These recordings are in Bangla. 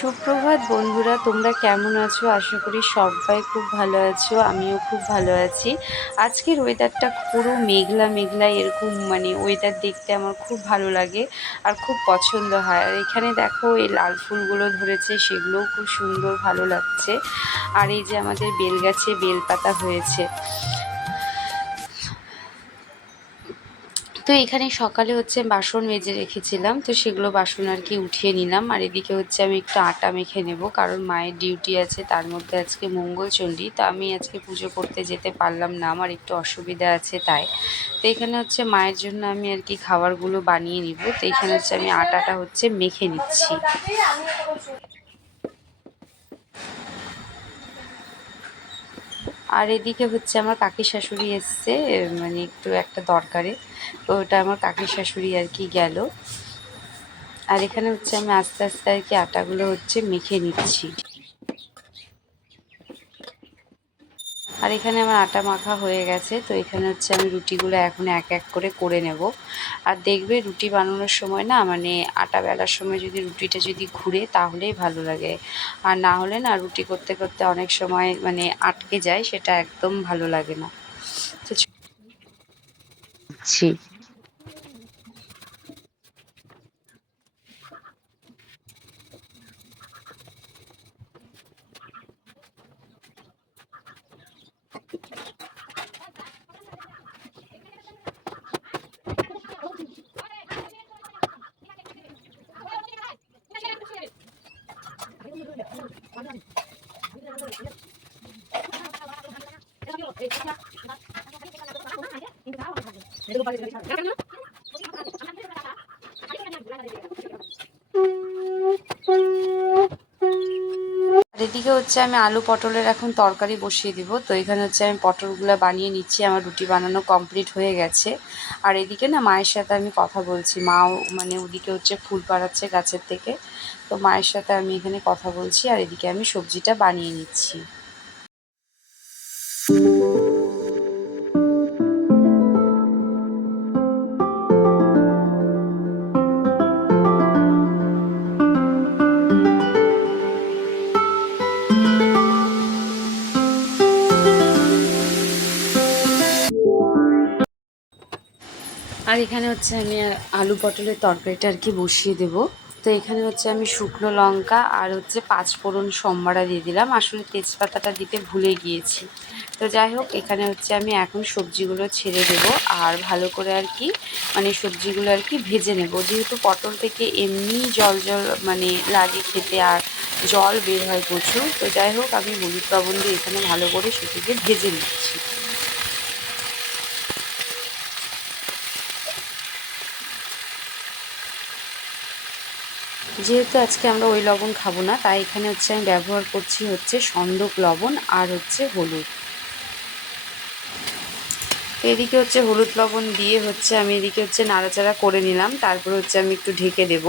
সুপ্রভাত বন্ধুরা, তোমরা কেমন আছো? আশা করি সবাই খুব ভালো আছো। আমিও খুব ভালো আছি। আজকের ওয়েদারটা পুরো মেঘলা মেঘলা, এরকম ওয়েদার দেখতে আমার খুব ভালো লাগে আর খুব পছন্দ হয়। আর এখানে দেখো এই লাল ফুলগুলো ধরেছে, সেগুলোও খুব সুন্দর ভালো লাগছে। আর এই যে আমাদের বেল গাছে বেলপাতা হয়েছে। তো এখানে সকালে বাসন মেজে রেখেছিলাম, তো সেগুলো বাসন আর কি উঠিয়ে নিলাম। আর এদিকে আমি একটু আটা মেখে নেব, কারণ মায়ের ডিউটি আছে, তার মধ্যে আজকে মঙ্গলচণ্ডী। তো আমি আজকে পুজো করতে যেতে পারলাম না, আমার একটু অসুবিধা আছে তাই। তো এখানে মায়ের জন্য আমি আর কি খাবারগুলো বানিয়ে নিব। তো এখানে আমি আটাটা মেখে নিচ্ছি। আর এদিকে আমার কাকি শাশুড়ি এসছে, একটু একটা দরকারে। তো ওটা আমার কাকি শাশুড়ি আর কি গেল। আর এখানে আমি আস্তে আস্তে আর কি আটাগুলো মেখে নিচ্ছি। আর এখানে আমার আটা মাখা হয়ে গেছে। তো এখানে আমি রুটিগুলো এখন এক এক করে নেব। আর দেখবে রুটি বানানোর সময় না, আটা বেলার সময় যদি রুটিটা যদি ঘুরে তাহলেই ভালো লাগে। আর না হলে না, রুটি করতে করতে অনেক সময় আটকে যায়, সেটা একদম ভালো লাগে না। তো ছি আর এদিকে আমি আলু পটলের এখন তরকারি বসিয়ে দিব। তো এখানে আমি পটলগুলো বানিয়ে নিচ্ছি, আমার রুটি বানানো কমপ্লিট হয়ে গেছে। আর এদিকে না মায়ের সাথে আমি কথা বলছি, মাও ওদিকে ফুল পাড়াচ্ছে গাছের থেকে। তো মায়ের সাথে আমি এখানে কথা বলছি, আর এদিকে আমি সবজিটা বানিয়ে নিচ্ছি। আর এখানে আমি আলু পটলের তরকারিটা আর কি বসিয়ে দেব। তো এখানে আমি শুকনো লঙ্কা আর 5 ফোড়ন সম্বারা দিয়ে দিলাম। আসলে তেজপাতাটা দিতে ভুলে গিয়েছি। তো যাই হোক, এখানে আমি এখন সবজিগুলো ছেড়ে দেব, আর ভালো করে আর কি সবজিগুলো আর কি ভেজে নেব। যেহেতু পটল থেকে এমনি জল জল লাগে খেতে, আর জল বের হয় প্রচুর। তো যাই হোক, আমি হলুদ লবণ দিয়ে এখানে ভালো করে সেটিকে ভেজে নিচ্ছি। যেহেতু আজকে আমরা ওই লবণ খাবো না, তাই এখানে আমি ব্যবহার করছি সন্দক লবণ আর হলুদ। এদিকে হলুদ লবণ দিয়ে আমি এদিকে নাড়াচাড়া করে নিলাম। তারপরে আমি একটু ঢেকে দেব,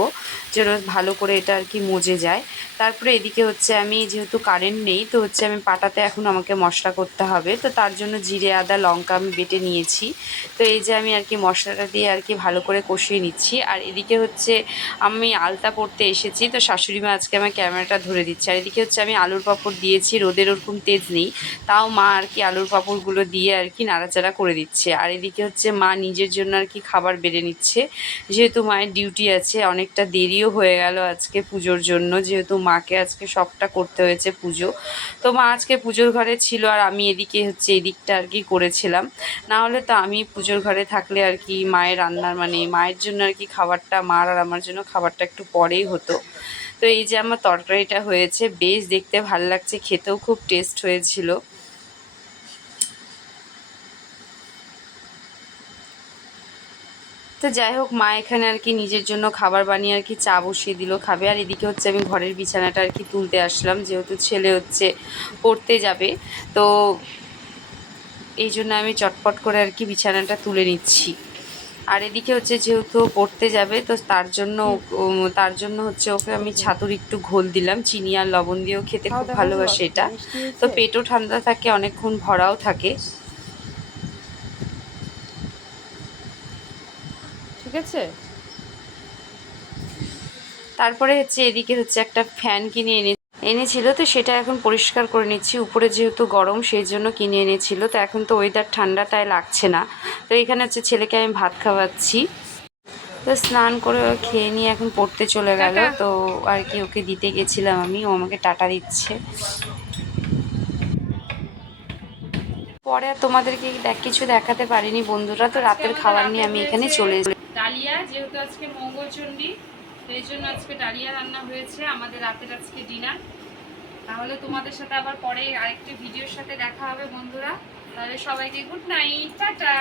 যেন ভালো করে এটা আর কি মজে যায়। তারপরে এদিকে আমি যেহেতু কারেন্ট নেই, তো আমি পাটাতে এখন আমাকে মশলা করতে হবে। তো তার জন্য জিরে আদা লঙ্কা আমি বেটে নিয়েছি। তো এই যে আমি আর কি মশলাটা দিয়ে আর কি ভালো করে কষিয়ে নিচ্ছি। আর এদিকে আমি আলতা পড়তে এসেছি, তো শাশুড়ি মা আজকে আমার ক্যামেরাটা ধরে দিচ্ছে। আর এদিকে আমি আলুর পাঁপড় দিয়েছি, রোদের ওরকম তেজ নেই, তাও মা আর কি আলুর পাঁপড়গুলো দিয়ে আর কি নাড়াচাড়া করে দিচ্ছে। আর এদিকে মা নিজের জন্য আর কি খাবার বেড়ে নিচ্ছে, যেহেতু মায়ের ডিউটি আছে। অনেকটা দেরিও হয়ে গেল আজকে পুজোর জন্য, যেহেতু মাকে আজকে সবটা করতে হয়েছে পুজো। তো মা আজকে পুজোর ঘরে ছিল, আর আমি এদিকে এদিকটা আর কি করেছিলাম। না হলে তো আমি পুজোর ঘরে থাকলে আর কি মায়ের রান্নার মায়ের জন্য আর কি খাবারটা, মার আর আমার জন্য খাবারটা একটু পরেই হতো। তো এই যে আমার তরকারিটা হয়েছে, বেশ দেখতে ভালো লাগছে, খেতেও খুব টেস্ট হয়েছিল। তো যাই হোক, মা এখানে আর কি নিজের জন্য খাবার বানিয়ে আর কি চা বসিয়ে দিল, খাবে। আর এদিকে আমি ঘরের বিছানাটা আর কি তুলতে আসলাম, যেহেতু ছেলে পড়তে যাবে। তো এই জন্য আমি চটপট করে আর কি বিছানাটা তুলে নিচ্ছি। আর এদিকে যেহেতু পড়তে যাবে, তো তার জন্য ওকে আমি ছাতুর একটু ঘোল দিলাম, চিনি আর লবণ দিয়েও খেতে খুব ভালোবাসে এটা। তো পেটও ঠান্ডা থাকে, অনেকক্ষণ ভরাও থাকে। ঠিক আছে। তারপরে হচ্ছে এদিকে হচ্ছে একটা ফ্যান কিনে এনেছিল, তো সেটা এখন পরিষ্কার করে নিচ্ছি। উপরে যেহেতু গরম সেই জন্য কিনে এনেছিল, তো এখন তো ওয়েদার ঠান্ডা তাই লাগছে না। তো এখানে হচ্ছে ছেলেকে আমি ভাত খাওয়াচ্ছি। তো স্নান করে খেয়ে নিয়ে এখন পড়তে চলে গেল, তো আর কি ওকে দিতে গেছিলাম আমি, ও আমাকে টাটা দিচ্ছে। পরে আর তোমাদেরকে কিছু দেখাতে পারিনি বন্ধুরা, তো রাতের খাবার নিয়ে আমি এখানে চলে এসেছি। ডালিয়া, যেহেতু আজকে মঙ্গলচণ্ডী সেই জন্য আজকে ডালিয়া রান্না হয়েছে আমাদের রাতের আজকে ডিনার। তাহলে তোমাদের সাথে আবার পরে আরেকটি ভিডিওর সাথে দেখা হবে বন্ধুরা। তাহলে সবাইকে গুড নাইট, টাটা।